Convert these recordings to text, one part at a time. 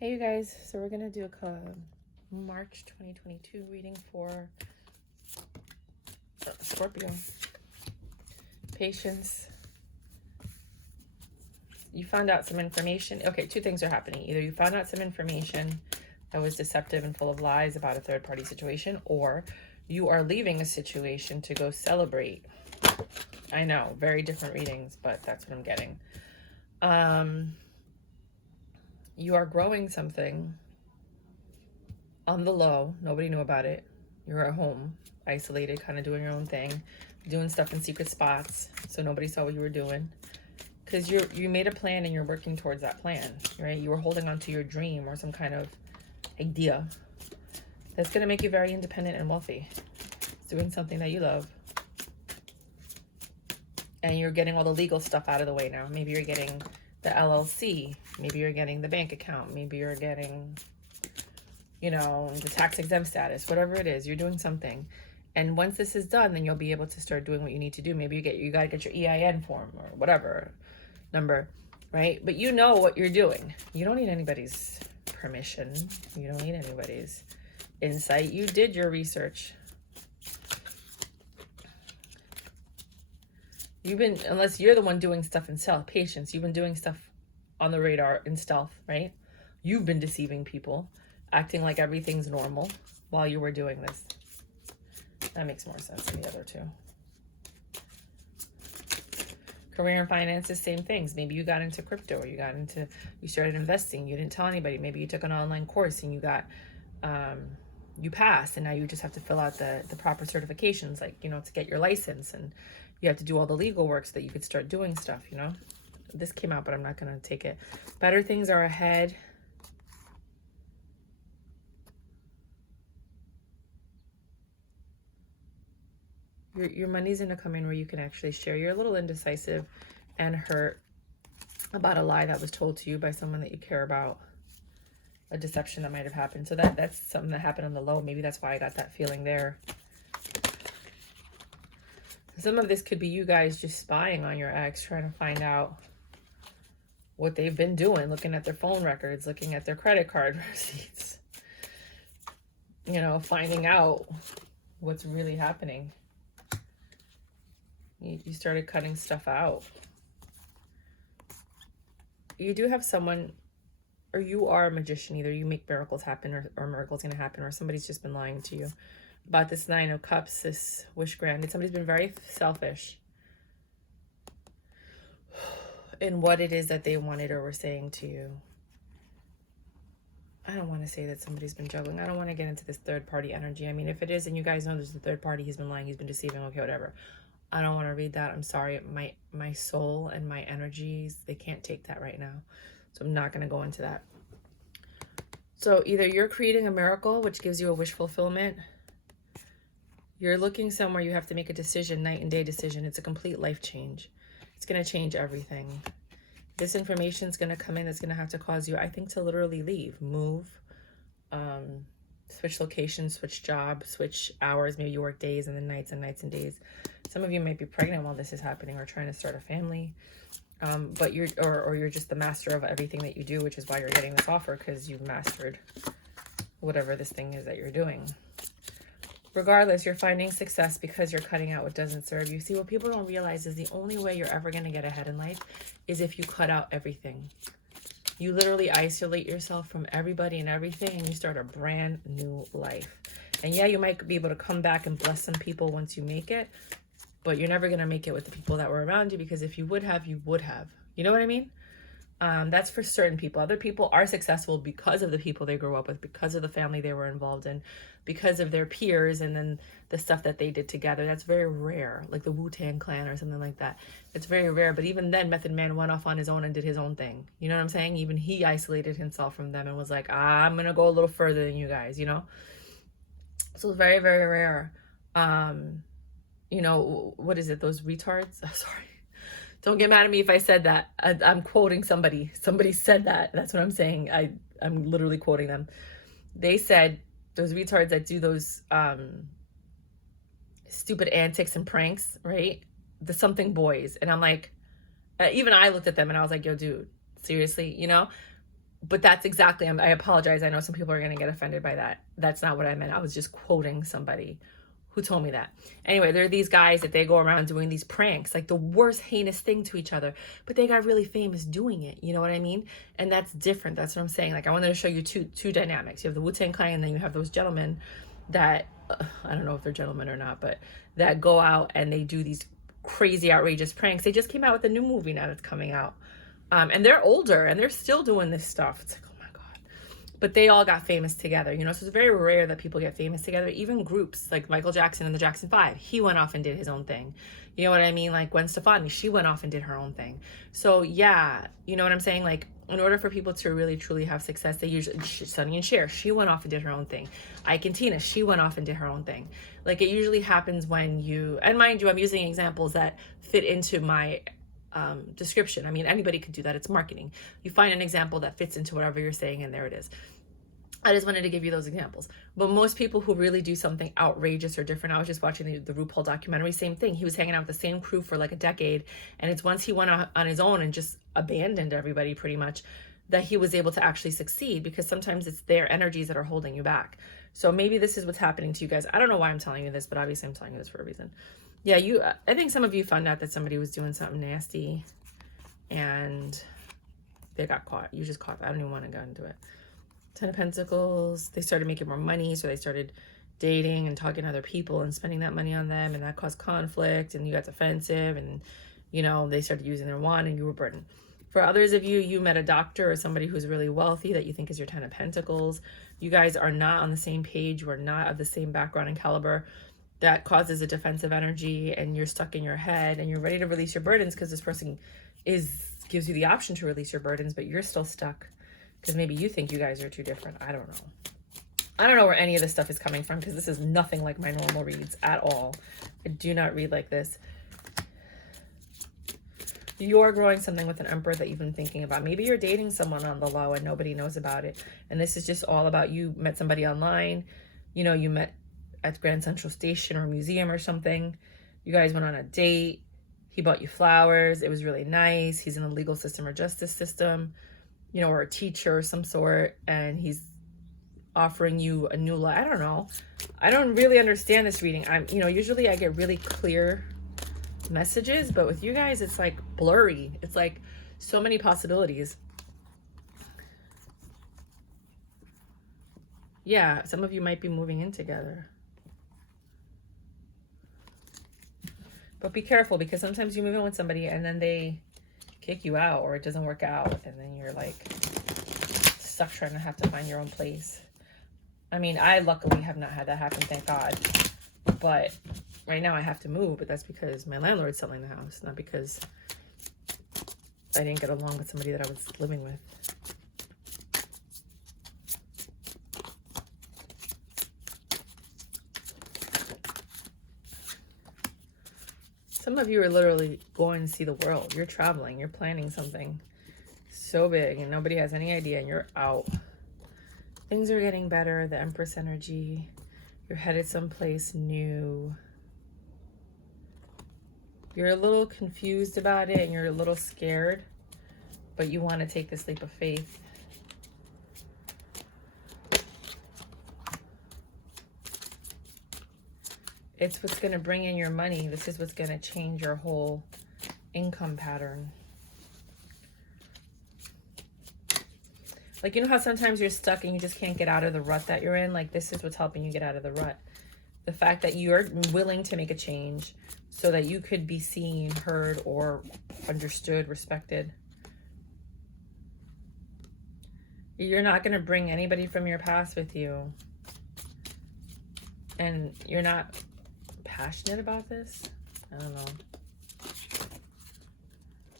Hey you guys, so we're going to do a March 2022 reading for Scorpio. Patience. You found out some information. Okay, two things are happening. Either you found out some information that was deceptive and full of lies about a third-party situation, or you are leaving a situation to go celebrate. I know, very different readings, but that's what I'm getting. You are growing something on the low. Nobody knew about it. You're at home, isolated, kind of doing your own thing, doing stuff in secret spots, so nobody saw what you were doing. Because you made a plan and you're working towards that plan, right? You were holding on to your dream or some kind of idea that's going to make you very independent and wealthy. It's doing something that you love. And you're getting all the legal stuff out of the way now. Maybe you're getting the LLC. Maybe you're getting the bank account. Maybe you're getting, you know, the tax exempt status, whatever it is, you're doing something. And once this is done, then you'll be able to start doing what you need to do. Maybe you got to get your EIN form or whatever number, right? But you know what you're doing. You don't need anybody's permission. You don't need anybody's insight. You did your research. Unless you're the one doing stuff in stealth, patience, you've been doing stuff on the radar in stealth, right? You've been deceiving people, acting like everything's normal while you were doing this. That makes more sense than the other two. Career and finances, same things. Maybe you got into crypto, or you started investing. You didn't tell anybody. Maybe you took an online course and you passed, and now you just have to fill out the proper certifications, like, you know, to get your license, and you have to do all the legal work so that you could start doing stuff, you know. This came out, but I'm not going to take it. Better things are ahead. Your money's going to come in where you can actually share. You're a little indecisive and hurt about a lie that was told to you by someone that you care about. A deception that might have happened. So that's something that happened on the low. Maybe that's why I got that feeling there. Some of this could be you guys just spying on your ex, trying to find out what they've been doing, looking at their phone records, looking at their credit card receipts, you know, finding out what's really happening. You started cutting stuff out. You do have someone, or you are a magician. Either you make miracles happen, or miracles going to happen, or somebody's just been lying to you about this Nine of Cups, this wish granted. Somebody's been very selfish in what it is that they wanted or were saying to you. I don't want to say that somebody's been juggling. I don't want to get into this third party energy. I mean, if it is, and you guys know there's a third party, he's been lying, he's been deceiving, okay, whatever. I don't want to read that. I'm sorry. My soul and my energies, they can't take that right now. So I'm not going to go into that. So either you're creating a miracle, which gives you a wish fulfillment. You're looking somewhere, you have to make a decision, night and day decision. It's a complete life change. It's going to change everything. This information is going to come in. It's going to have to cause you, I think, to literally leave, move, switch locations, switch job, switch hours. Maybe you work days and then nights and nights and days. Some of you might be pregnant while this is happening, or trying to start a family. But you're just the master of everything that you do, which is why you're getting this offer, because you've mastered whatever this thing is that you're doing. Regardless, you're finding success because you're cutting out what doesn't serve you. See, what people don't realize is the only way you're ever going to get ahead in life is if you cut out everything. You literally isolate yourself from everybody and everything, and you start a brand new life. And yeah, you might be able to come back and bless some people once you make it, but you're never going to make it with the people that were around you, because if you would have, you would have. You know what I mean? That's for certain people. Other people are successful because of the people they grew up with, because of the family they were involved in, because of their peers, and then the stuff that they did together. That's very rare, like the Wu-Tang Clan or something like that. It's very rare. But even then, Method Man went off on his own and did his own thing. You know what I'm saying? Even he isolated himself from them and was like, I'm going to go a little further than you guys, you know? So it's very, very rare. You know, what is it? Those retards? Oh, sorry. Don't get mad at me if I said that. I'm quoting somebody. Somebody said that. That's what I'm saying. I'm literally quoting them. They said those retards that do those stupid antics and pranks, right? The something boys. And I'm like, even I looked at them and I was like, yo, dude, seriously, you know? But that's exactly, I apologize. I know some people are going to get offended by that. That's not what I meant. I was just quoting somebody who told me that. Anyway, there are these guys that they go around doing these pranks, like the worst heinous thing to each other, but they got really famous doing it. You know what I mean? And that's different. That's what I'm saying. Like, I wanted to show you two dynamics. You have the Wu-Tang Clan, and then you have those gentlemen that, I don't know if they're gentlemen or not, but that go out and they do these crazy, outrageous pranks. They just came out with a new movie now that's coming out. And they're older and they're still doing this stuff. It's like, oh my God. But they all got famous together, you know, so it's very rare that people get famous together. Even groups like Michael Jackson and the Jackson 5, he went off and did his own thing. You know what I mean? Like Gwen Stefani, she went off and did her own thing. So yeah, you know what I'm saying? Like, in order for people to really truly have success, they usually, Sonny and Cher, she went off and did her own thing. Ike and Tina, she went off and did her own thing. Like, it usually happens when you, and mind you, I'm using examples that fit into my description. I mean, anybody could do that. It's marketing. You find an example that fits into whatever you're saying, and there it is. I just wanted to give you those examples. But most people who really do something outrageous or different, I was just watching the RuPaul documentary, same thing. He was hanging out with the same crew for like a decade, and it's once he went on his own and just abandoned everybody pretty much, that he was able to actually succeed, because sometimes it's their energies that are holding you back. So maybe this is what's happening to you guys. I don't know why I'm telling you this, but obviously I'm telling you this for a reason. Yeah, I think some of you found out that somebody was doing something nasty and they got caught. You just caught. I don't even want to go into it. 10 of Pentacles. They started making more money, so they started dating and talking to other people and spending that money on them, and that caused conflict, and you got defensive, and, you know, they started using their wand and you were burdened. For others of you, you met a doctor or somebody who's really wealthy that you think is your 10 of Pentacles. You guys are not on the same page. You are not of the same background and caliber. That causes a defensive energy, and you're stuck in your head and you're ready to release your burdens because this person gives you the option to release your burdens, but you're still stuck because maybe you think you guys are too different. I don't know. I don't know where any of this stuff is coming from, because this is nothing like my normal reads at all. I do not read like this. You're growing something with an Emperor that you've been thinking about. Maybe you're dating someone on the low and nobody knows about it. And this is just all about, you met somebody online. You know, you met at Grand Central Station or a museum or something. You guys went on a date. He bought you flowers. It was really nice. He's in the legal system or justice system, you know, or a teacher of some sort. And he's offering you a new life. I don't know. I don't really understand this reading. Usually I get really clear messages, but with you guys, it's like blurry. It's like so many possibilities. Yeah, some of you might be moving in together. But be careful, because sometimes you move in with somebody and then they kick you out, or it doesn't work out, and then you're like stuck trying to have to find your own place. I mean, I luckily have not had that happen, thank God. But right now I have to move, but that's because my landlord's selling the house, not because I didn't get along with somebody that I was living with. Some of you are literally going to see the world. You're traveling. You're planning something so big and nobody has any idea, and you're out. Things are getting better. The Empress energy. You're headed someplace new. You're a little confused about it and you're a little scared, but you want to take this leap of faith. It's what's going to bring in your money. This is what's going to change your whole income pattern. Like, you know how sometimes you're stuck and you just can't get out of the rut that you're in? Like, this is what's helping you get out of the rut. The fact that you're willing to make a change so that you could be seen, heard, or understood, respected. You're not going to bring anybody from your past with you. And you're not passionate about this. I don't know.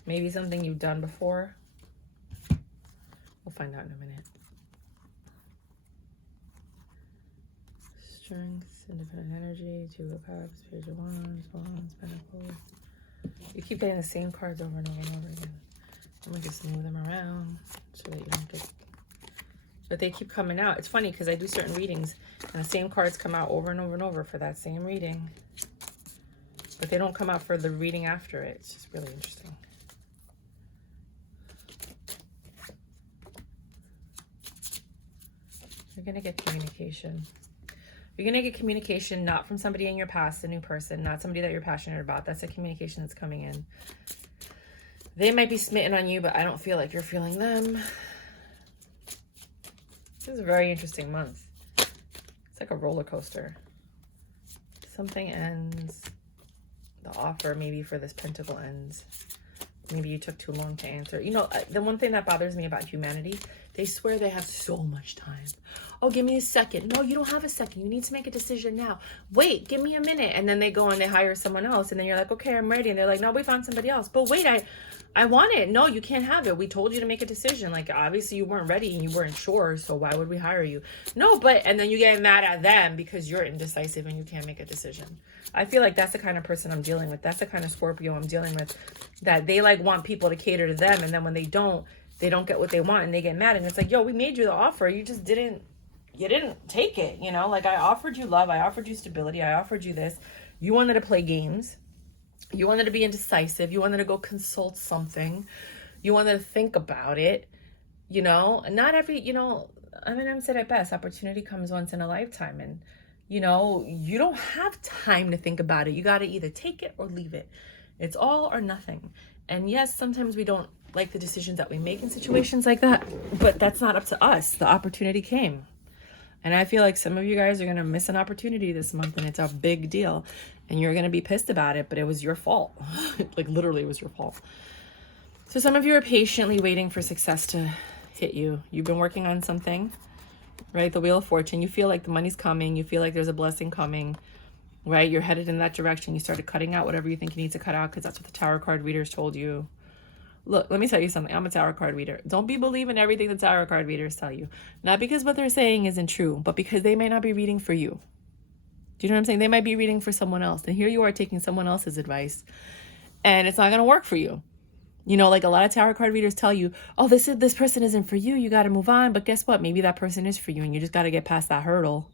Maybe something you've done before. We'll find out in a minute. Strength, independent energy, 2 of Cups, Page of Wands, Pentacles. You keep getting the same cards over and over and over again. I'm gonna just move them around so that you don't get. But they keep coming out. It's funny because I do certain readings and the same cards come out over and over and over for that same reading. But they don't come out for the reading after it. It's just really interesting. You're going to get communication. You're going to get communication not from somebody in your past, a new person, not somebody that you're passionate about. That's a communication that's coming in. They might be smitten on you, but I don't feel like you're feeling them. This is a very interesting month. It's like a roller coaster. Something ends. The offer maybe for this pentacle ends. Maybe you took too long to answer. You know, the one thing that bothers me about humanity, they swear they have so much time. Oh, give me a second. No, you don't have a second. You need to make a decision now. Wait, give me a minute. And then they go and they hire someone else. And then you're like, okay, I'm ready. And they're like, no, we found somebody else. But wait, I want it. No, you can't have it. We told you to make a decision. Like, obviously you weren't ready and you weren't sure. So why would we hire you? No, but, and then you get mad at them because you're indecisive and you can't make a decision. I feel like that's the kind of person I'm dealing with. That's the kind of Scorpio I'm dealing with, that they like want people to cater to them. And then when they don't get what they want and they get mad. And it's like, yo, we made you the offer. You just didn't take it. You know, like I offered you love. I offered you stability. I offered you this. You wanted to play games. You wanted to be indecisive. You wanted to go consult something. You wanted to think about it. You know, not every, you know, I mean, I'm said it best. Opportunity comes once in a lifetime. And, you know, you don't have time to think about it. You got to either take it or leave it. It's all or nothing. And yes, sometimes we don't like the decisions that we make in situations like that, but that's not up to us. The opportunity came. And I feel like some of you guys are going to miss an opportunity this month, and it's a big deal. And you're going to be pissed about it, but it was your fault. Like literally it was your fault. So some of you are patiently waiting for success to hit you. You've been working on something, right? The Wheel of Fortune. You feel like the money's coming. You feel like there's a blessing coming, right? You're headed in that direction. You started cutting out whatever you think you need to cut out because that's what the tarot card readers told you. Look, let me tell you something. I'm a tarot card reader. Don't be believing everything the tarot card readers tell you. Not because what they're saying isn't true, but because they may not be reading for you. Do you know what I'm saying? They might be reading for someone else. And here you are taking someone else's advice. And it's not going to work for you. You know, like a lot of tarot card readers tell you, oh, this person isn't for you. You got to move on. But guess what? Maybe that person is for you. And you just got to get past that hurdle.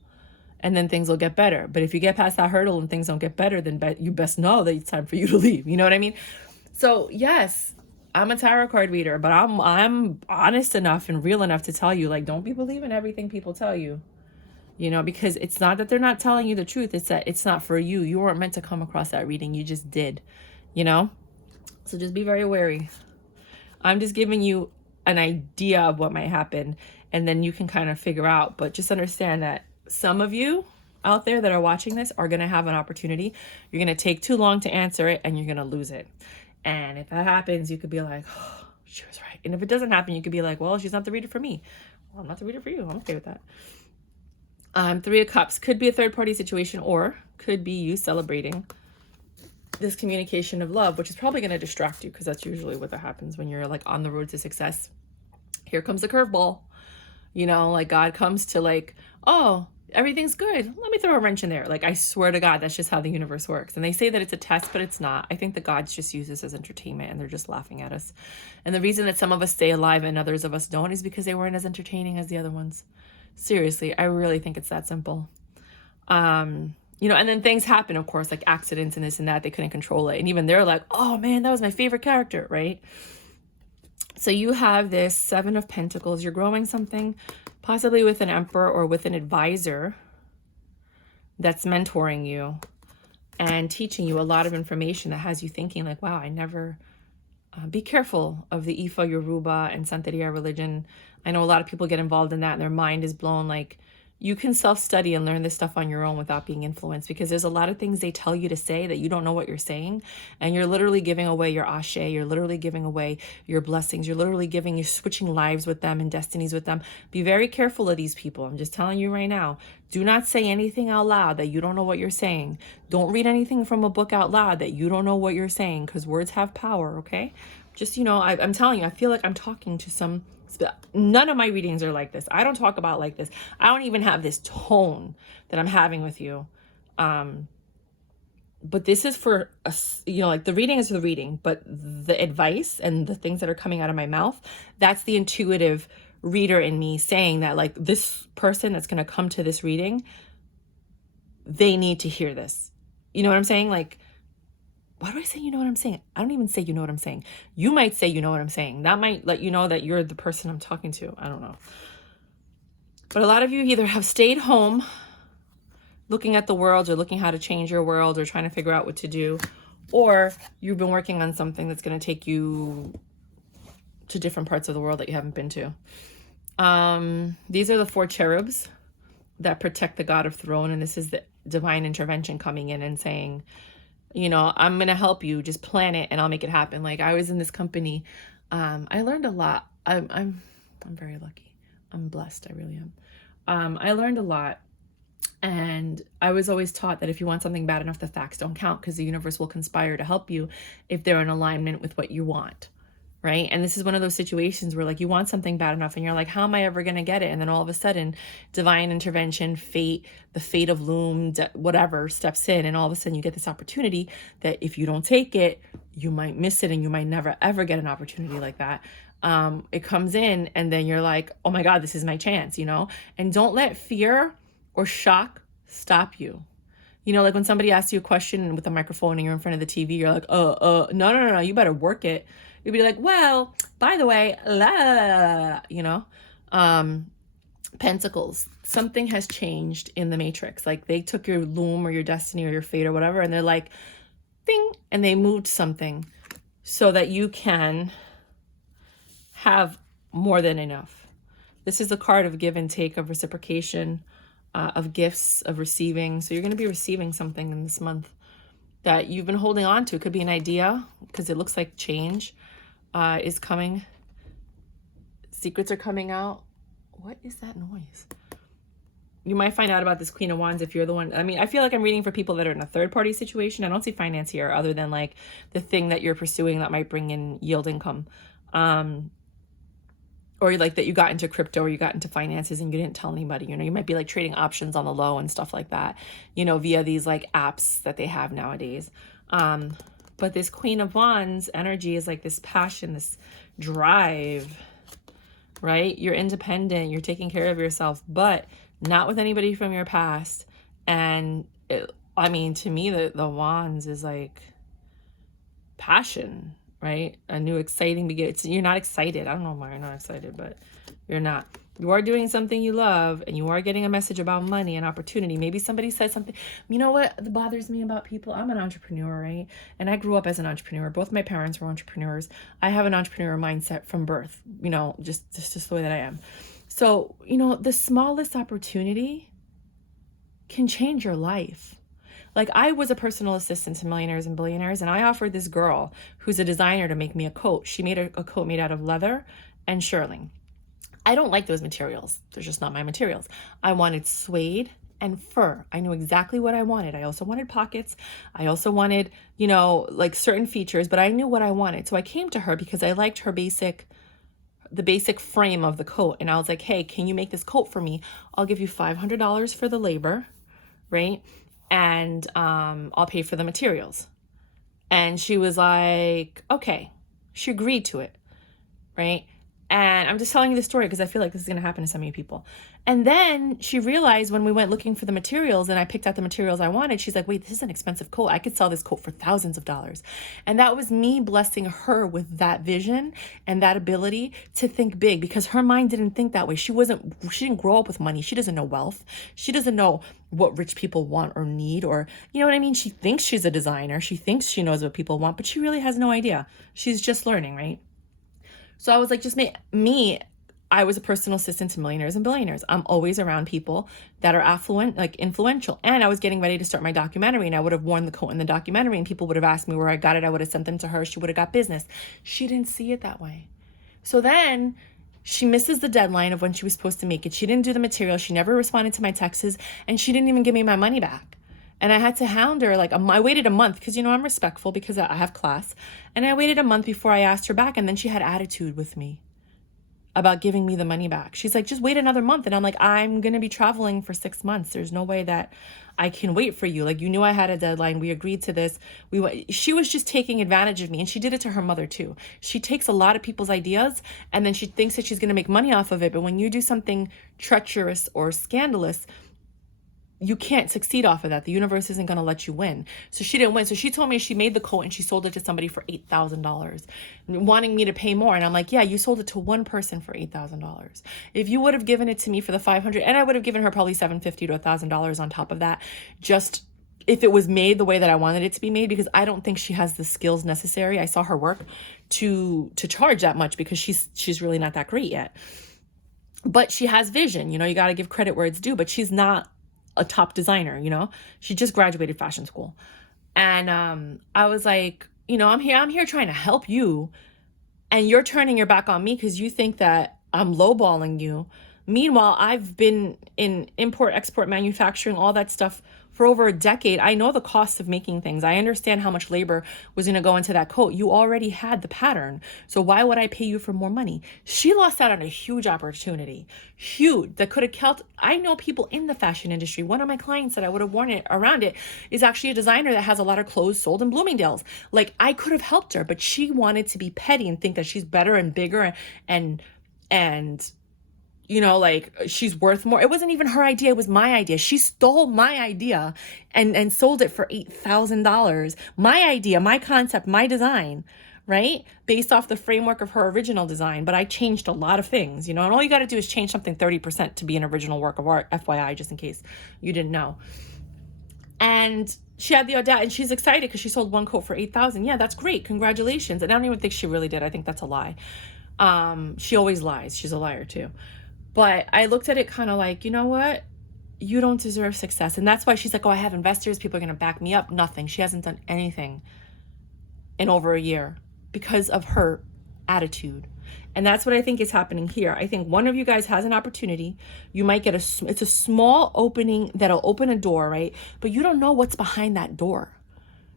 And then things will get better. But if you get past that hurdle and things don't get better, then you best know that it's time for you to leave. You know what I mean? So yes, I'm a tarot card reader, but I'm honest enough and real enough to tell you, like, don't be believing everything people tell you, you know, because it's not that they're not telling you the truth. It's that it's not for you. You weren't meant to come across that reading. You just did, you know? So just be very wary. I'm just giving you an idea of what might happen, and then you can kind of figure out, but just understand that some of you out there that are watching this are going to have an opportunity. You're going to take too long to answer it and you're going to lose it. And if that happens, you could be like, oh, she was right. And if it doesn't happen, you could be like, well, she's not the reader for me. Well, I'm not the reader for you. I'm okay with that. Three of Cups could be a third-party situation, or could be you celebrating this communication of love, which is probably going to distract you, because that's usually what that happens when you're like on the road to success. Here comes the curveball. You know, like God comes to like, oh, everything's good. Let me throw a wrench in there. Like, I swear to God, that's just how the universe works. And they say that it's a test, but it's not. I think the gods just use this as entertainment and they're just laughing at us. And the reason that some of us stay alive and others of us don't is because they weren't as entertaining as the other ones. Seriously, I really think it's that simple. You know, and then things happen, of course, like accidents and this and that. They couldn't control it. And even they're like, oh man, that was my favorite character, right? So you have this Seven of Pentacles. You're growing something, possibly with an emperor or with an advisor that's mentoring you and teaching you a lot of information that has you thinking like, wow, I never... be careful of the Ifa, Yoruba, and Santeria religion. I know a lot of people get involved in that and their mind is blown. Like, you can self-study and learn this stuff on your own without being influenced, because there's a lot of things they tell you to say that you don't know what you're saying. And you're literally giving away your ashe. You're literally giving away your blessings. You're literally you're switching lives with them and destinies with them. Be very careful of these people. I'm just telling you right now. Do not say anything out loud that you don't know what you're saying. Don't read anything from a book out loud that you don't know what you're saying, because words have power, okay? Just, you know, I'm telling you, I feel like I'm talking to some... None of my readings are like this. I don't talk about like this. I don't even have this tone that I'm having with you. But this is for us, you know, like the reading is the reading, but the advice and the things that are coming out of my mouth, that's the intuitive reader in me saying that, like, this person that's going to come to this reading, they need to hear this. You know what I'm saying? Like, why do I say you know what I'm saying? I don't even say you know what I'm saying. You might say you know what I'm saying. That might let you know that you're the person I'm talking to. I don't know. But a lot of you either have stayed home looking at the world, or looking how to change your world, or trying to figure out what to do, or you've been working on something that's going to take you to different parts of the world that you haven't been to. These are the 4 cherubs that protect the God of Throne, and this is the divine intervention coming in and saying, you know, I'm going to help you, just plan it and I'll make it happen. Like, I was in this company. I learned a lot. I'm very lucky. I'm blessed. I really am. I learned a lot. And I was always taught that if you want something bad enough, the facts don't count, because the universe will conspire to help you if they're in alignment with what you want, right? And this is one of those situations where, like, you want something bad enough and you're like, how am I ever going to get it? And then all of a sudden, divine intervention, fate, the fate of loom, whatever, steps in, and all of a sudden you get this opportunity that if you don't take it, you might miss it, and you might never ever get an opportunity like that. It comes in, and then you're like, oh my God, this is my chance, you know? And don't let fear or shock stop you. You know, like when somebody asks you a question with a microphone and you're in front of the TV, you're like, no, you better work it. You'd be like, well, by the way, you know, Pentacles, something has changed in the matrix. Like, they took your loom or your destiny or your fate or whatever, and they're like, ding, and they moved something so that you can have more than enough. This is the card of give and take, of reciprocation, of gifts, of receiving. So you're going to be receiving something in this month that you've been holding on to. It could be an idea, because it looks like change is coming. Secrets are coming out. What is that noise? You might find out about this Queen of Wands if you're the one. I mean, I feel like I'm reading for people that are in a third party situation. I don't see finance here, other than like the thing that you're pursuing that might bring in yield income. Or like that you got into crypto, or you got into finances and you didn't tell anybody. You know, you might be like trading options on the low and stuff like that, you know, via these like apps that they have nowadays. But this Queen of Wands energy is like this passion, this drive, right? You're independent, you're taking care of yourself, but not with anybody from your past. And I mean, to me, the Wands is like passion, right? A new exciting beginning. You're not excited. I don't know why you're not excited, but you're not. You are doing something you love, and you are getting a message about money and opportunity. Maybe somebody said something. You know what bothers me about people? I'm an entrepreneur, right? And I grew up as an entrepreneur. Both my parents were entrepreneurs. I have an entrepreneur mindset from birth, you know, just the way that I am. So, you know, the smallest opportunity can change your life. Like, I was a personal assistant to millionaires and billionaires, and I offered this girl who's a designer to make me a coat. She made a coat made out of leather and shearling. I don't like those materials. They're just not my materials. I wanted suede and fur. I knew exactly what I wanted. I also wanted pockets. I also wanted, you know, like certain features, but I knew what I wanted. So I came to her because I liked her the basic frame of the coat. And I was like, hey, can you make this coat for me? I'll give you $500 for the labor, right? And I'll pay for the materials. And she was like, okay. She agreed to it, right? And I'm just telling you this story because I feel like this is going to happen to so many people. And then she realized when we went looking for the materials and I picked out the materials I wanted, she's like, wait, this is an expensive coat. I could sell this coat for thousands of dollars. And that was me blessing her with that vision and that ability to think big, because her mind didn't think that way. She didn't grow up with money. She doesn't know wealth. She doesn't know what rich people want or need, or, you know what I mean? She thinks she's a designer. She thinks she knows what people want, but she really has no idea. She's just learning, right? So I was like, just me, I was a personal assistant to millionaires and billionaires. I'm always around people that are affluent, like influential. And I was getting ready to start my documentary, and I would have worn the coat in the documentary and people would have asked me where I got it. I would have sent them to her. She would have got business. She didn't see it that way. So then she misses the deadline of when she was supposed to make it. She didn't do the material. She never responded to my texts, and she didn't even give me my money back. And I had to hound her. Like, I waited a month because, you know, I'm respectful because I have class. And I waited a month before I asked her back. And then she had attitude with me about giving me the money back. She's like, just wait another month. And I'm like, I'm going to be traveling for 6 months. There's no way that I can wait for you. Like, you knew I had a deadline. We agreed to this. She was just taking advantage of me. And she did it to her mother too. She takes a lot of people's ideas and then she thinks that she's going to make money off of it. But when you do something treacherous or scandalous, you can't succeed off of that. The universe isn't going to let you win. So she didn't win. So she told me she made the coat and she sold it to somebody for $8,000, wanting me to pay more. And I'm like, yeah, you sold it to one person for $8,000. If you would have given it to me for the $500, and I would have given her probably $750 to $1,000 on top of that, just if it was made the way that I wanted it to be made, because I don't think she has the skills necessary. I saw her work to charge that much, because she's really not that great yet. But she has vision, you know, you got to give credit where it's due, but she's not a top designer, you know, she just graduated fashion school. And I was like, you know, I'm here trying to help you, and you're turning your back on me because you think that I'm lowballing you. Meanwhile, I've been in import, export, manufacturing, all that stuff for over a decade. I know the cost of making things. I understand how much labor was going to go into that coat. You already had the pattern. So why would I pay you for more money? She lost out on a huge opportunity. Huge. That could have helped. I know people in the fashion industry. One of my clients that I would have worn it around it is actually a designer that has a lot of clothes sold in Bloomingdale's. Like, I could have helped her, but she wanted to be petty and think that she's better and bigger and you know, like, she's worth more. It wasn't even her idea. It was my idea. She stole my idea and sold it for $8,000. My idea, my concept, my design, right? Based off the framework of her original design. But I changed a lot of things, you know, and all you got to do is change something 30% to be an original work of art, FYI, just in case you didn't know. And she had the audacity, and she's excited because she sold one coat for $8,000. Yeah, that's great. Congratulations. And I don't even think she really did. I think that's a lie. She always lies. She's a liar too. But I looked at it kind of like, you know what? You don't deserve success. And that's why she's like, oh, I have investors. People are going to back me up. Nothing. She hasn't done anything in over a year because of her attitude. And that's what I think is happening here. I think one of you guys has an opportunity. You might get it's a small opening that'll open a door, right? But you don't know what's behind that door.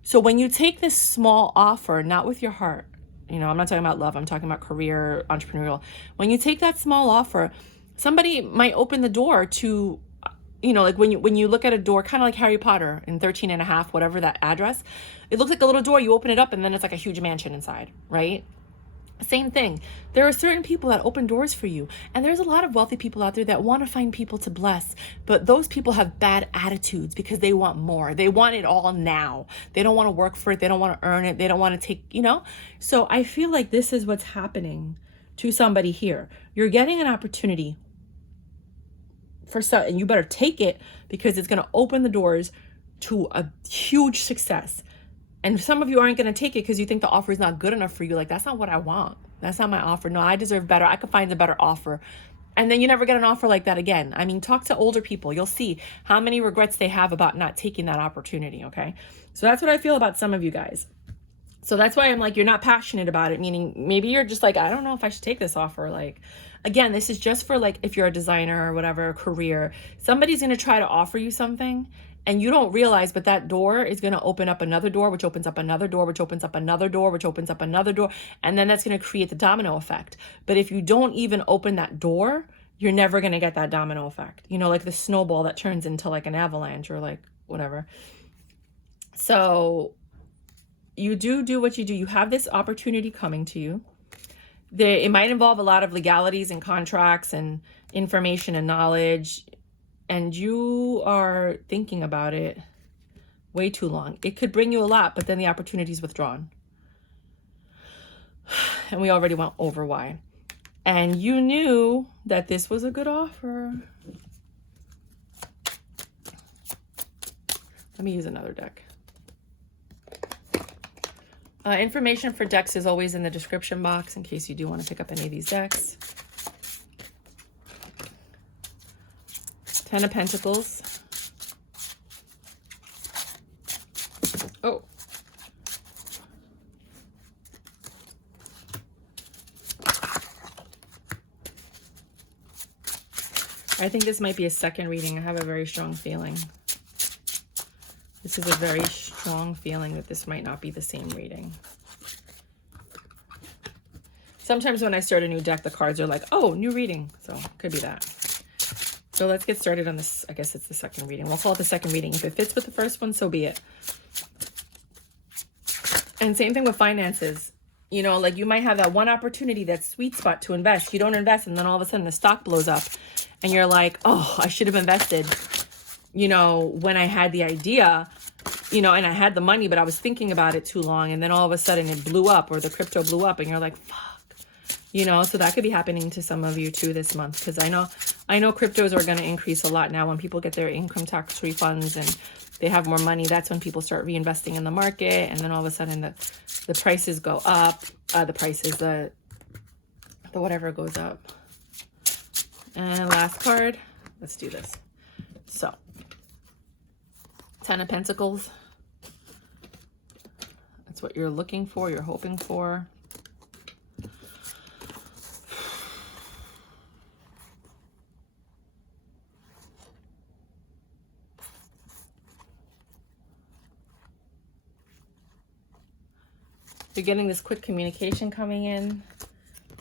So when you take this small offer, not with your heart, you know, I'm not talking about love. I'm talking about career, entrepreneurial. When you take that small offer, somebody might open the door to, you know, like when you look at a door, kind of like Harry Potter in 13 and a half, whatever that address, it looks like a little door. You open it up and then it's like a huge mansion inside, right? Same thing. There are certain people that open doors for you. And there's a lot of wealthy people out there that want to find people to bless. But those people have bad attitudes because they want more. They want it all now. They don't want to work for it. They don't want to earn it. They don't want to take, you know. So I feel like this is what's happening to somebody here. You're getting an opportunity for some, and you better take it because it's going to open the doors to a huge success. And some of you aren't going to take it because you think the offer is not good enough for you. Like, that's not what I want. That's not my offer. No, I deserve better. I could find a better offer. And then you never get an offer like that again. I mean, talk to older people. You'll see how many regrets they have about not taking that opportunity, okay? So that's what I feel about some of you guys. So that's why I'm like, you're not passionate about it, meaning maybe you're just like, I don't know if I should take this offer. Like, again, this is just for like, if you're a designer or whatever, career, somebody's going to try to offer you something and you don't realize, but that door is going to open up another door, which opens up another door, which opens up another door, which opens up another door. And then that's going to create the domino effect. But if you don't even open that door, you're never going to get that domino effect. You know, like the snowball that turns into like an avalanche or like whatever. So you do what you do. You have this opportunity coming to you. It might involve a lot of legalities and contracts and information and knowledge. And you are thinking about it way too long. It could bring you a lot, but then the opportunity is withdrawn. And we already went over why. And you knew that this was a good offer. Let me use another deck. Information for decks is always in the description box in case you do want to pick up any of these decks. 10 of Pentacles. Oh. I think this might be a second reading. I have a very strong feeling. This is a very strong feeling that this might not be the same reading. Sometimes when I start a new deck, the cards are like, oh, new reading. So it could be that. So let's get started on this. I guess it's the second reading. We'll call it the second reading. If it fits with the first one, so be it. And same thing with finances. You know, like you might have that one opportunity, that sweet spot to invest. You don't invest, and then all of a sudden the stock blows up. And you're like, oh, I should have invested. you know, when I had the idea, you know, and I had the money, but I was thinking about it too long. And then all of a sudden it blew up, or the crypto blew up, and you're like, fuck. You know, so that could be happening to some of you too this month, because I know cryptos are going to increase a lot now when people get their income tax refunds and they have more money. That's when people start reinvesting in the market, and then all of a sudden the prices go up. The whatever goes up. And last card, let's do this. So, 10 of Pentacles. That's what you're looking for, you're hoping for. You're getting this quick communication coming in.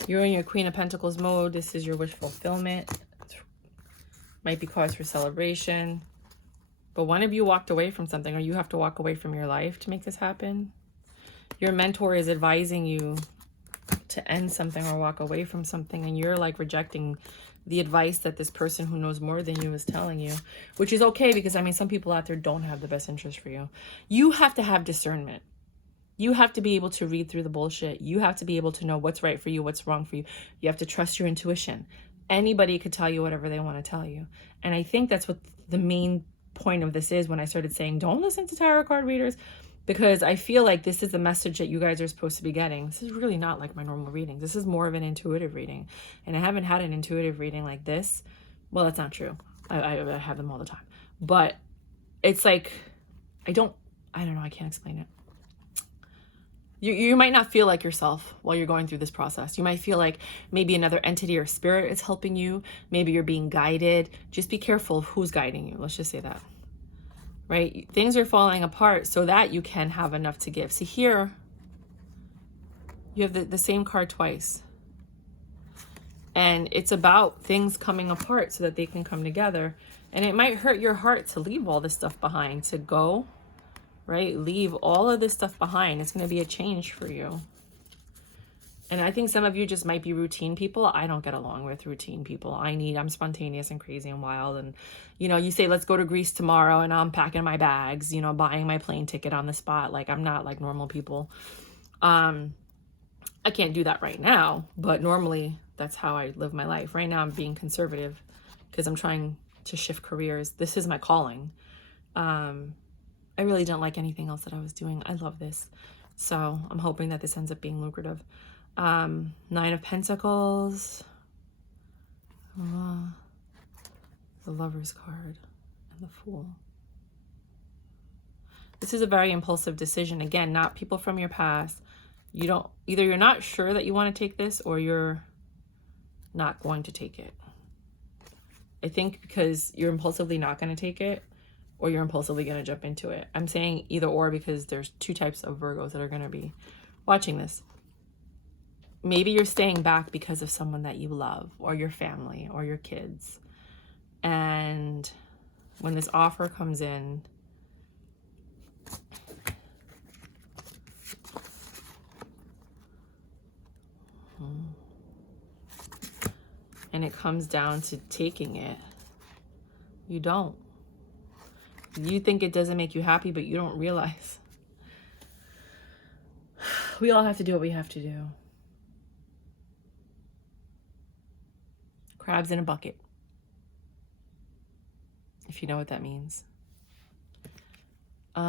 You're in your Queen of Pentacles mode. This is your wish fulfillment. Might be cause for celebration. But one of you walked away from something, or you have to walk away from your life to make this happen. Your mentor is advising you to end something or walk away from something, and you're like rejecting the advice that this person who knows more than you is telling you, which is okay, because I mean, some people out there don't have the best interest for you. You have to have discernment. You have to be able to read through the bullshit. You have to be able to know what's right for you, what's wrong for you. You have to trust your intuition. Anybody could tell you whatever they want to tell you. And I think that's what the main point of this is when I started saying, don't listen to tarot card readers, because I feel like this is the message that you guys are supposed to be getting. This is really not like my normal reading. This is more of an intuitive reading. And I haven't had an intuitive reading like this. Well, that's not true. I have them all the time. But it's like, I don't know. I can't explain it. You might not feel like yourself while you're going through this process. You might feel like maybe another entity or spirit is helping you. Maybe you're being guided. Just be careful of who's guiding you. Let's just say that. Right? Things are falling apart so that you can have enough to give. See, here, you have the same card twice. And it's about things coming apart so that they can come together. And it might hurt your heart to leave all this stuff behind, to go. Right? Leave all of this stuff behind. It's going to be a change for you. And I think some of you just might be routine people. I don't get along with routine people. I'm spontaneous and crazy and wild. And, you know, you say, let's go to Greece tomorrow, and I'm packing my bags, you know, buying my plane ticket on the spot. Like, I'm not like normal people. I can't do that right now, but normally that's how I live my life. Right now I'm being conservative because I'm trying to shift careers. This is my calling. I really don't like anything else that I was doing. I love this. So I'm hoping that this ends up being lucrative. 9 of Pentacles. The Lover's card and the Fool. This is a very impulsive decision. Again, not people from your past. Either you're not sure that you want to take this, or you're not going to take it. I think because you're impulsively not going to take it, or you're impulsively going to jump into it. I'm saying either or because there's 2 types of Virgos that are going to be watching this. Maybe you're staying back because of someone that you love, or your family, or your kids. And when this offer comes in, and it comes down to taking it, you don't. You think it doesn't make you happy, but you don't realize. We all have to do what we have to do. Crabs in a bucket. If you know what that means. If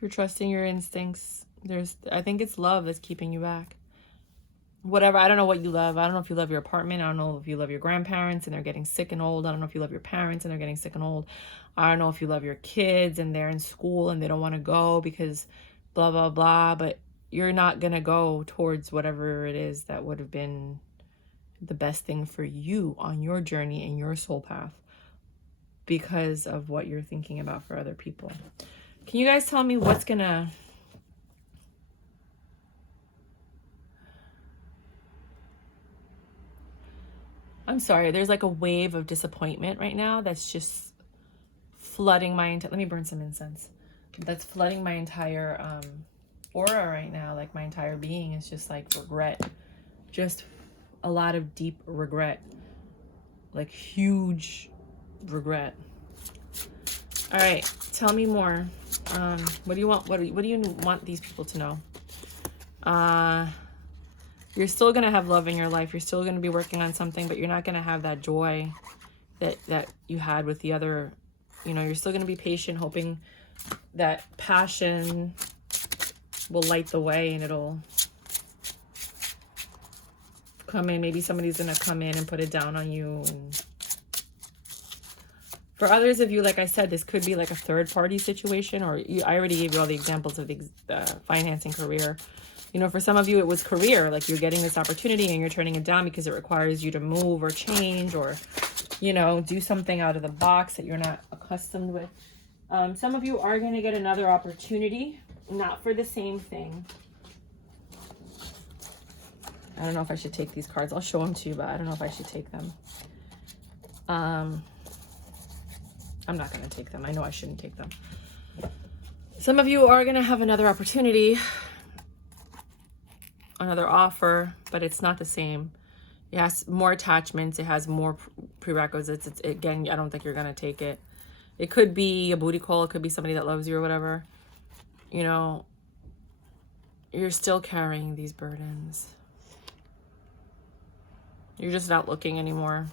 you're trusting your instincts, I think it's love that's keeping you back. Whatever, I don't know what you love. I don't know if you love your apartment. I don't know if you love your grandparents and they're getting sick and old. I don't know if you love your parents and they're getting sick and old. I don't know if you love your kids and they're in school and they don't want to go because blah, blah, blah. But you're not going to go towards whatever it is that would have been the best thing for you on your journey and your soul path because of what you're thinking about for other people. Can you guys tell me what's going to... I'm sorry, there's like a wave of disappointment right now that's just flooding my let me burn some incense. That's flooding my entire aura right now. Like my entire being is just like regret just a lot of deep regret, like huge regret. All right, tell me more. What do you want? What do you want these people to know? You're still gonna have love in your life. You're still gonna be working on something, but you're not gonna have that joy that you had with the other. You know, you're still gonna be patient, hoping that passion will light the way and it'll come in. Maybe somebody's gonna come in and put it down on you. And for others of you, like I said, this could be like a third-party situation, or I already gave you all the examples of the finance and career. You know, for some of you, it was career. Like you're getting this opportunity and you're turning it down because it requires you to move or change or, you know, do something out of the box that you're not accustomed with. Some of you are going to get another opportunity, not for the same thing. I don't know if I should take these cards. I'll show them to you, but I don't know if I should take them. I'm not going to take them. I know I shouldn't take them. Some of you are going to have another opportunity, another offer, but it's not the same. It has more attachments. It has more prerequisites. Again, I don't think you're going to take it. It could be a booty call. It could be somebody that loves you or whatever. You know, you're still carrying these burdens. You're just not looking anymore.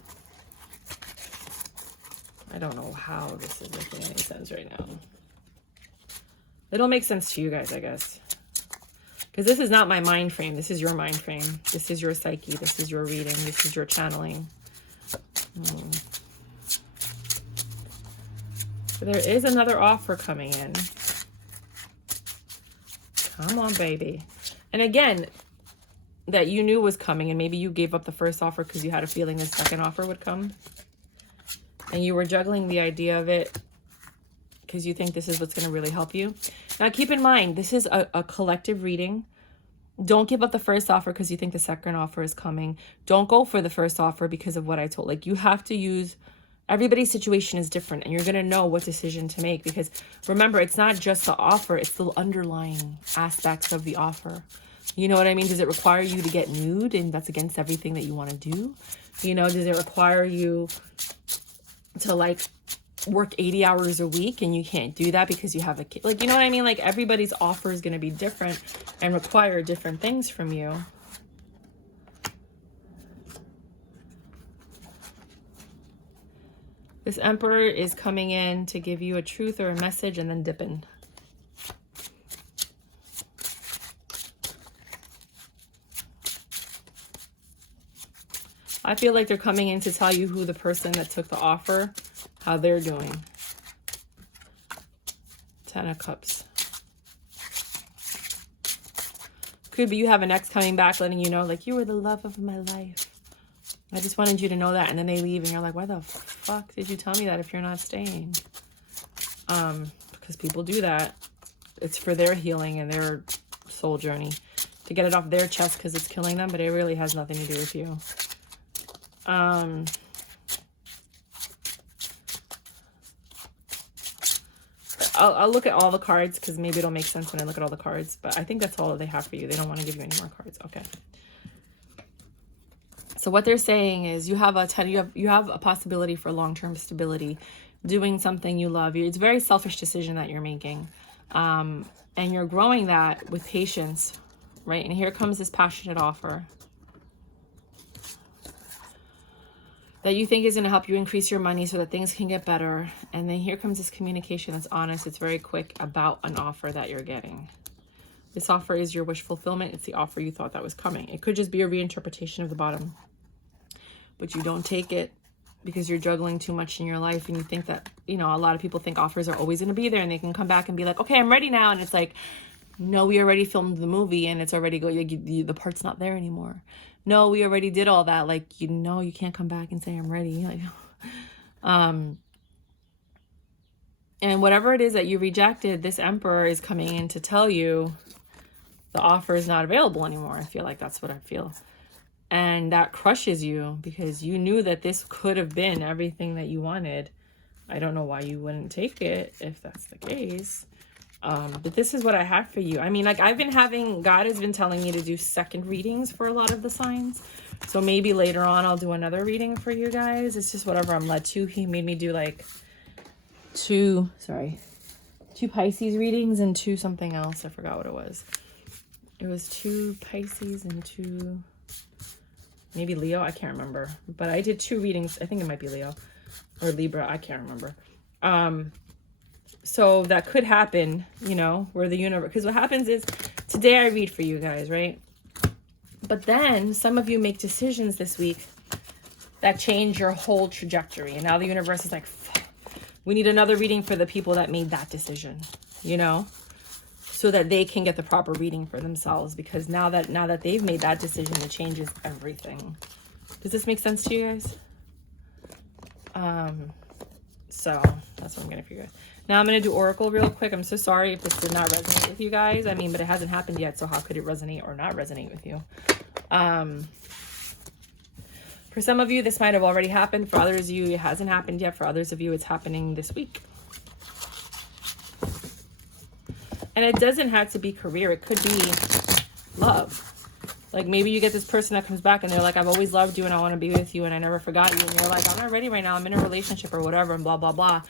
I don't know how this is making any sense right now. It'll make sense to you guys, I guess. Because this is not my mind frame. This is your mind frame. This is your psyche. This is your reading. This is your channeling. So there is another offer coming in. Come on, baby. And again, that you knew was coming, and maybe you gave up the first offer because you had a feeling the second offer would come. And you were juggling the idea of it because you think this is what's going to really help you. Now, keep in mind, this is a collective reading. Don't give up the first offer because you think the second offer is coming. Don't go for the first offer because of what I told. Like, you have to use... Everybody's situation is different, and you're going to know what decision to make, because remember, it's not just the offer, it's the underlying aspects of the offer. You know what I mean? Does it require you to get nude, and that's against everything that you want to do? You know, does it require you to like work 80 hours a week and you can't do that because you have a kid? Like, you know what I mean? Like, everybody's offer is going to be different and require different things from you. This Emperor is coming in to give you a truth or a message and then dipping. I feel like they're coming in to tell you who the person that took the offer, how they're doing. 10 of Cups. Could be you have an ex coming back letting you know, like, you were the love of my life. I just wanted you to know that. And then they leave and you're like, why the fuck did you tell me that if you're not staying? Because people do that. It's for their healing and their soul journey, to get it off their chest because it's killing them, but it really has nothing to do with you. I'll look at all the cards because maybe it'll make sense when I look at all the cards, but I think that's all they have for you. They don't want to give you any more cards. Okay. So what they're saying is you have a possibility for long-term stability, doing something you love. It's a very selfish decision that you're making. And you're growing that with patience, right? And here comes this passionate offer that you think is going to help you increase your money so that things can get better. And then here comes this communication that's honest. It's very quick about an offer that you're getting. This offer is your wish fulfillment. It's the offer you thought that was coming. It could just be a reinterpretation of the bottom, but you don't take it because you're juggling too much in your life. And you think that, you know, a lot of people think offers are always going to be there and they can come back and be like, okay, I'm ready now. And it's like, no, we already filmed the movie and it's already going, the part's not there anymore. No, we already did all that. Like, you know, you can't come back and say I'm ready. Like, and whatever it is that you rejected, this Emperor is coming in to tell you the offer is not available anymore. I feel like that's what I feel. And that crushes you because you knew that this could have been everything that you wanted. I don't know why you wouldn't take it if that's the case. But this is what I have for you. I mean, like, God has been telling me to do second readings for a lot of the signs. So maybe later on I'll do another reading for you guys. It's just whatever I'm led to. He made me do like two Pisces readings and two something else. I forgot what it was. It was 2 Pisces and 2, maybe Leo. I can't remember. But I did 2 readings. I think it might be Leo or Libra. I can't remember. So that could happen, you know, where the universe, because what happens is today I read for you guys, right? But then some of you make decisions this week that change your whole trajectory. And now the universe is like, fuck, we need another reading for the people that made that decision, you know, so that they can get the proper reading for themselves. Because now that they've made that decision, it changes everything. Does this make sense to you guys? So that's what I'm getting for you guys. Now I'm going to do Oracle real quick. I'm so sorry if this did not resonate with you guys. I mean, but it hasn't happened yet. So how could it resonate or not resonate with you? For some of you, this might have already happened. For others of you, it hasn't happened yet. For others of you, it's happening this week. And it doesn't have to be career. It could be love. Like maybe you get this person that comes back and they're like, I've always loved you and I want to be with you and I never forgot you. And you're like, I'm not ready right now. I'm in a relationship or whatever and blah, blah, blah.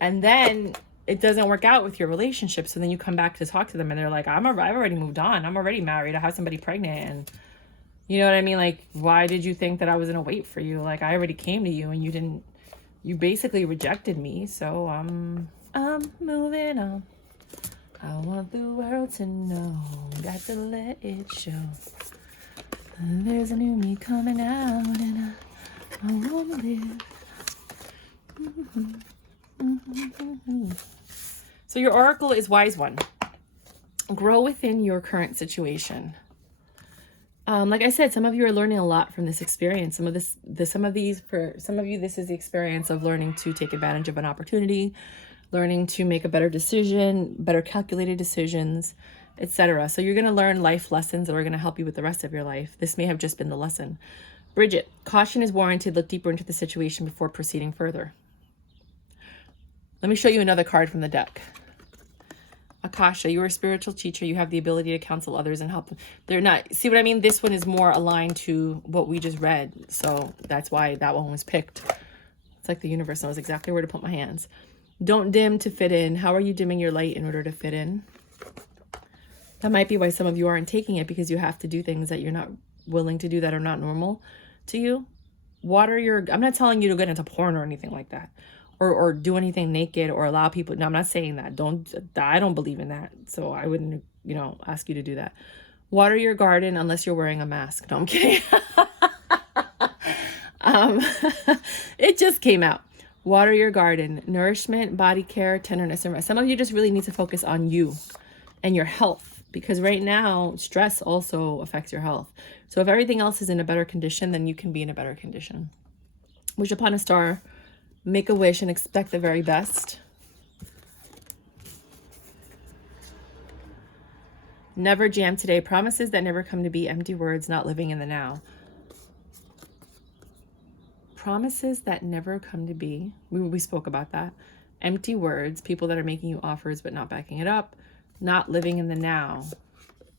And then it doesn't work out with your relationship. So then you come back to talk to them and they're like, I've already moved on. I'm already married. I have somebody pregnant. And you know what I mean? Like, why did you think that I was going to wait for you? Like, I already came to you and you basically rejected me. So I'm moving on. I want the world to know. Got to let it show. There's a new me coming out and I want to live. So your oracle is wise one. Grow within your current situation. Like I said, some of you are learning a lot from this experience. For some of you, this is the experience of learning to take advantage of an opportunity, learning to make a better decision, better calculated decisions, etc. So you're going to learn life lessons that are going to help you with the rest of your life. This may have just been the lesson. Bridget, caution is warranted. Look deeper into the situation before proceeding further. Let me show you another card from the deck. Akasha, you're a spiritual teacher. You have the ability to counsel others and help them. They're not, see what I mean? This one is more aligned to what we just read. So that's why that one was picked. It's like the universe knows exactly where to put my hands. Don't dim to fit in. How are you dimming your light in order to fit in? That might be why some of you aren't taking it, because you have to do things that you're not willing to do that are not normal to you. I'm not telling you to get into porn or anything like that. Or do anything naked or allow people. No, I'm not saying that. I don't believe in that. So I wouldn't, ask you to do that. Water your garden unless you're wearing a mask. No, I'm kidding. It just came out. Water your garden. Nourishment, body care, tenderness, and rest. Some of you just really need to focus on you and your health, because right now stress also affects your health. So if everything else is in a better condition, then you can be in a better condition. Wish upon a star. Make a wish and expect the very best. Never jam today. Promises that never come to be. Empty words, not living in the now. Promises that never come to be. We spoke about that. Empty words. People that are making you offers but not backing it up. Not living in the now.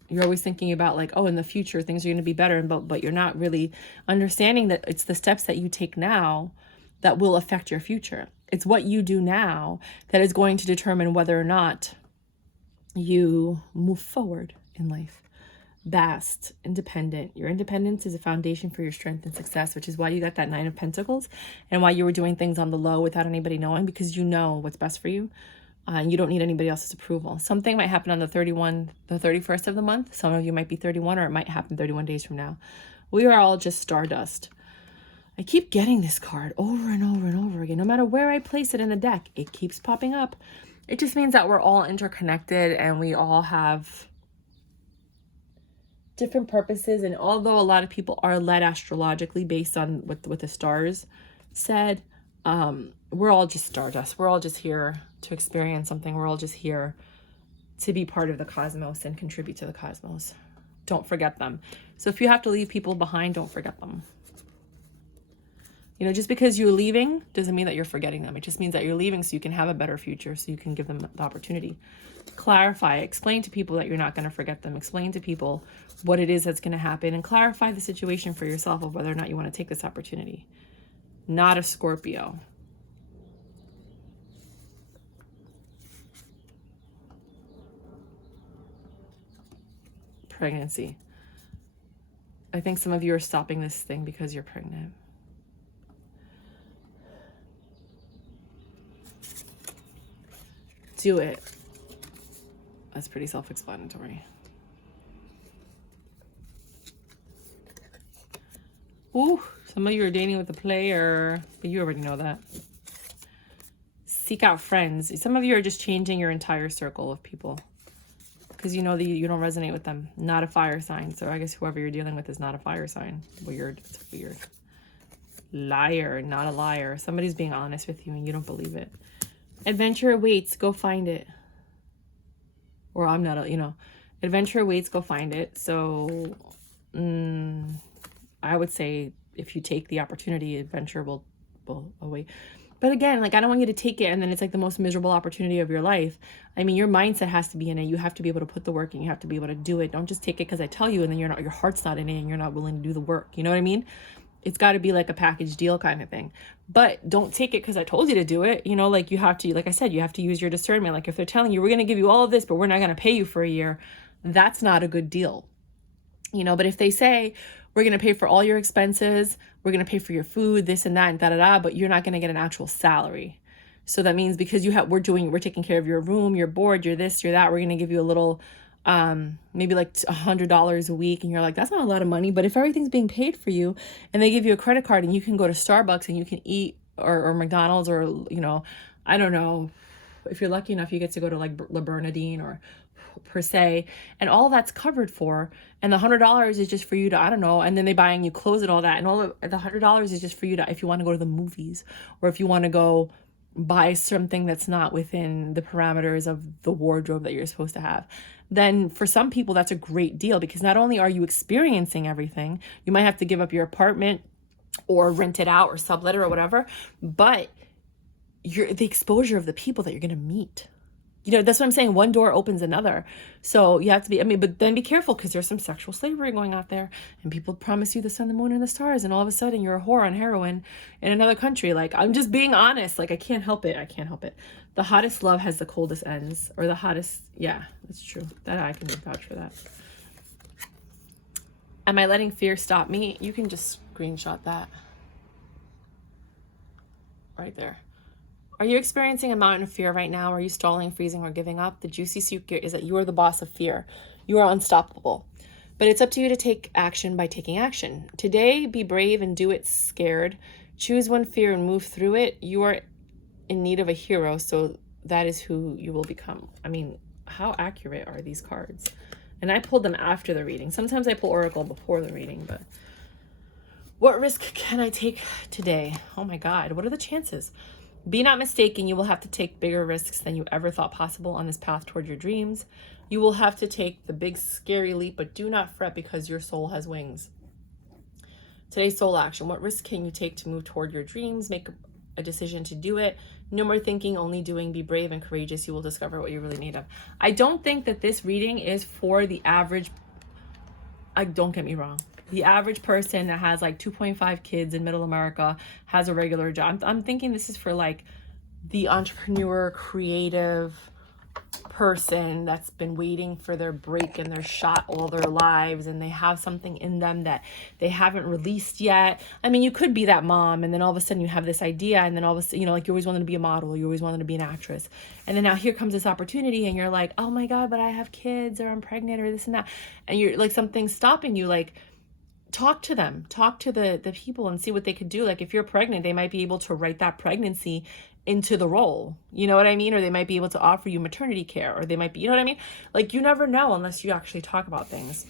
You're always thinking about like, oh, in the future things are going to be better, but you're not really understanding that it's the steps that you take now that will affect your future. It's what you do now that is going to determine whether or not you move forward in life. Vast, independent. Your independence is a foundation for your strength and success, which is why you got that 9 of Pentacles and why you were doing things on the low without anybody knowing, because you know what's best for you. And you don't need anybody else's approval. Something might happen on the 31st of the month. Some of you might be 31, or it might happen 31 days from now. We are all just stardust. I keep getting this card over and over and over again. No matter where I place it in the deck, it keeps popping up. It just means that we're all interconnected and we all have different purposes. And although a lot of people are led astrologically based on what the stars said, we're all just stardust. We're all just here to experience something. We're all just here to be part of the cosmos and contribute to the cosmos. Don't forget them. So if you have to leave people behind, don't forget them. You know, just because you're leaving doesn't mean that you're forgetting them. It just means that you're leaving so you can have a better future, so you can give them the opportunity. Clarify, explain to people that you're not going to forget them. Explain to people what it is that's going to happen, and clarify the situation for yourself of whether or not you want to take this opportunity. Not a Scorpio. Pregnancy. I think some of you are stopping this thing because you're pregnant. Do it. That's pretty self-explanatory. Ooh, some of you are dating with a player, but you already know that. Seek out friends. Some of you are just changing your entire circle of people because you know that you don't resonate with them. Not a fire sign. So I guess whoever you're dealing with is not a fire sign. Weird. It's weird. Liar, not a liar. Somebody's being honest with you and you don't believe it. Adventure awaits. Go find it. Or I'm not, adventure awaits. Go find it. So I would say if you take the opportunity, adventure will await. But again, like, I don't want you to take it and then it's like the most miserable opportunity of your life. I mean, your mindset has to be in it. You have to be able to put the work in. You have to be able to do it. Don't just take it because I tell you and then your heart's not in it and you're not willing to do the work. You know what I mean? It's got to be like a package deal kind of thing. But don't take it because I told you to do it. You know, like you have to, like I said, you have to use your discernment. Like if they're telling you, we're going to give you all of this, but we're not going to pay you for a year, that's not a good deal. You know, but if they say, we're going to pay for all your expenses, we're going to pay for your food, this and that, and da-da-da, but you're not going to get an actual salary. So that means because we're taking care of your room, your board, your this, your that, we're going to give you a little, maybe like $100 a week. And you're like, that's not a lot of money. But if everything's being paid for you and they give you a credit card and you can go to Starbucks and you can eat or McDonald's or, I don't know, if you're lucky enough, you get to go to like La Bernardine or per se, and all that's covered for, and the $100 is just for you to, I don't know, and then they buying you clothes and all that, and all of the $100 is just for you to, if you want to go to the movies, or if you want to go buy something that's not within the parameters of the wardrobe that you're supposed to have, then for some people that's a great deal, because not only are you experiencing everything, you might have to give up your apartment or rent it out or sublet it or whatever, but the exposure of the people that you're going to meet. That's what I'm saying. One door opens another. So you have to be, but then be careful because there's some sexual slavery going out there and people promise you the sun, the moon, and the stars. And all of a sudden you're a whore on heroin in another country. Like, I'm just being honest. Like, I can't help it. The hottest love has the coldest ends, or the hottest. Yeah, that's true. That I can vouch for that. Am I letting fear stop me? You can just screenshot that right there. Are you experiencing a mountain of fear right now? Are you stalling, freezing, or giving up? The juicy secret is that you are the boss of fear. You are unstoppable. But it's up to you to take action by taking action. Today, be brave and do it scared. Choose one fear and move through it. You are in need of a hero, so that is who you will become. I mean, how accurate are these cards? And I pulled them after the reading. Sometimes I pull Oracle before the reading, but what risk can I take today? Oh my God, what are the chances? Be not mistaken, you will have to take bigger risks than you ever thought possible on this path toward your dreams. You will have to take the big scary leap, but do not fret because your soul has wings. Today's soul action. What risk can you take to move toward your dreams? Make a decision to do it. No more thinking, only doing. Be brave and courageous. You will discover what you really need of. I don't think that this reading is for the average. Don't get me wrong. The average person that has like 2.5 kids in middle America has a regular job. I'm thinking this is for like the entrepreneur, creative person that's been waiting for their break and their shot all their lives, and they have something in them that they haven't released yet. I mean, you could be that mom, and then all of a sudden you have this idea, and then all of a sudden, like you always wanted to be a model, you always wanted to be an actress, and then now here comes this opportunity, and you're like, oh my God, but I have kids, or I'm pregnant, or this and that, and you're like, something's stopping you. Like, talk to them, talk to the people and see what they could do. Like if you're pregnant, they might be able to write that pregnancy into the role, you know what I mean? Or they might be able to offer you maternity care, or they might be, you know what I mean? Like, you never know unless you actually talk about things.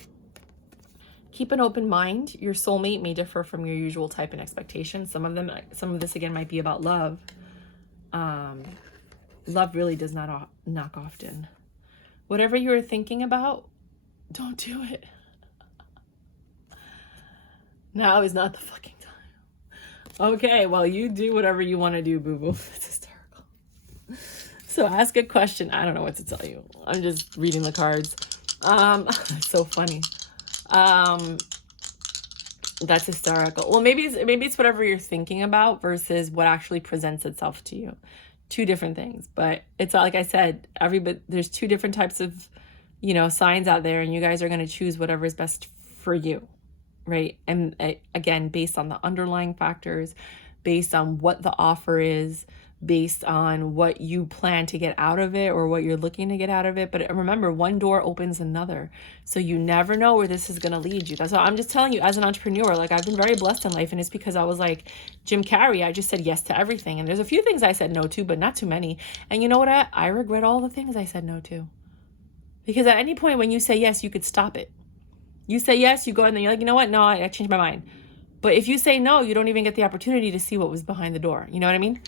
Keep an open mind. Your soulmate may differ from your usual type and expectation. Some of this again might be about love. Love really does not knock often. Whatever you're thinking about, don't do it. Now is not the fucking time. Okay, well, you do whatever you want to do, boo-boo. It's hysterical. So ask a question. I don't know what to tell you. I'm just reading the cards. So funny. That's hysterical. Well, maybe it's whatever you're thinking about versus what actually presents itself to you. Two different things. But it's like I said, there's two different types of, signs out there, and you guys are going to choose whatever is best for you. Right? And again, based on the underlying factors, based on what the offer is, based on what you plan to get out of it or what you're looking to get out of it. But remember, one door opens another. So you never know where this is going to lead you. That's why I'm just telling you, as an entrepreneur, like, I've been very blessed in life. And it's because I was like Jim Carrey. I just said yes to everything. And there's a few things I said no to, but not too many. And you know what? I regret all the things I said no to. Because at any point when you say yes, you could stop it. You say yes, you go, and then you're like, you know what? No, I changed my mind. But if you say no, you don't even get the opportunity to see what was behind the door. You know what I mean?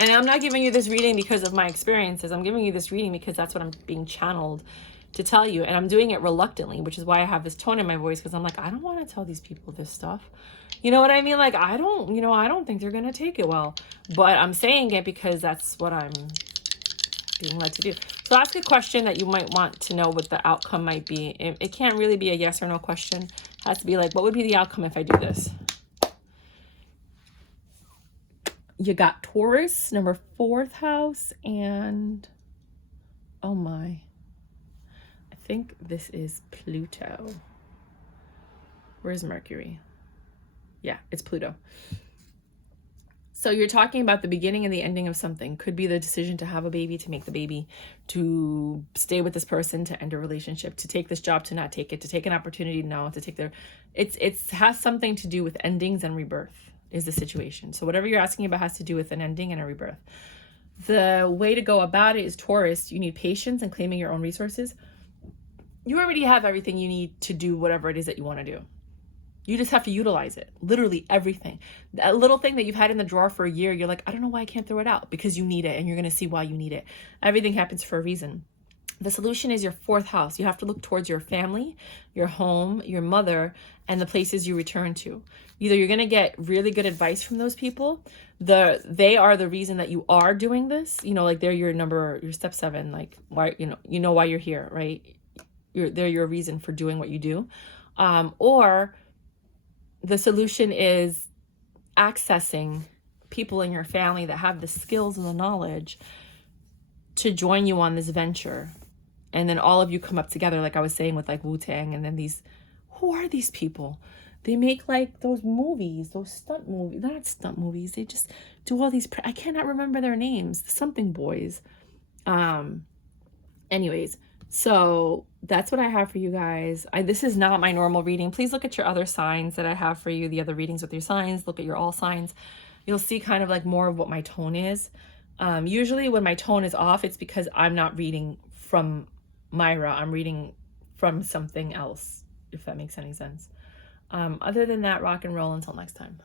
And I'm not giving you this reading because of my experiences. I'm giving you this reading because that's what I'm being channeled to tell you. And I'm doing it reluctantly, which is why I have this tone in my voice, because I'm like, I don't want to tell these people this stuff. You know what I mean? Like, I don't think they're going to take it well. But I'm saying it because that's what I'm being led to do. So ask a question that you might want to know what the outcome might be. It can't really be a yes or no question. It has to be like, what would be the outcome if I do this? You got Taurus, number 4th house, and oh my, I think this is Pluto. Where's Mercury? Yeah, it's Pluto. So you're talking about the beginning and the ending of something. Could be the decision to have a baby, to make the baby, to stay with this person, to end a relationship, to take this job, to not take it, to take an opportunity, no, to take it has something to do with endings and rebirth is the situation. So whatever you're asking about has to do with an ending and a rebirth. The way to go about it is, Taurus, you need patience and claiming your own resources. You already have everything you need to do whatever it is that you want to do. You just have to utilize it. Literally everything. That little thing that you've had in the drawer for a year, you're like, I don't know why I can't throw it out, because you need it, and you're going to see why you need it. Everything happens for a reason. The solution is your 4th house. You have to look towards your family, your home, your mother, and the places you return to. Either you're going to get really good advice from those people. They are the reason that you are doing this. Like, they're your step 7. Like, why, you know why you're here, right? They're your reason for doing what you do. Or the solution is accessing people in your family that have the skills and the knowledge to join you on this venture. And then all of you come up together, like I was saying with like Wu-Tang. And then who are these people? They make like those movies, those stunt movies. They're not stunt movies. They just do all these, I cannot remember their names. Something boys. Anyways, so that's what I have for you guys. This is not my normal reading. Please look at your other signs that I have for you, the other readings with your signs. Look at your all signs. You'll see kind of like more of what my tone is. Usually when my tone is off, it's because I'm not reading from Myra. I'm reading from something else, if that makes any sense. Other than that, rock and roll until next time.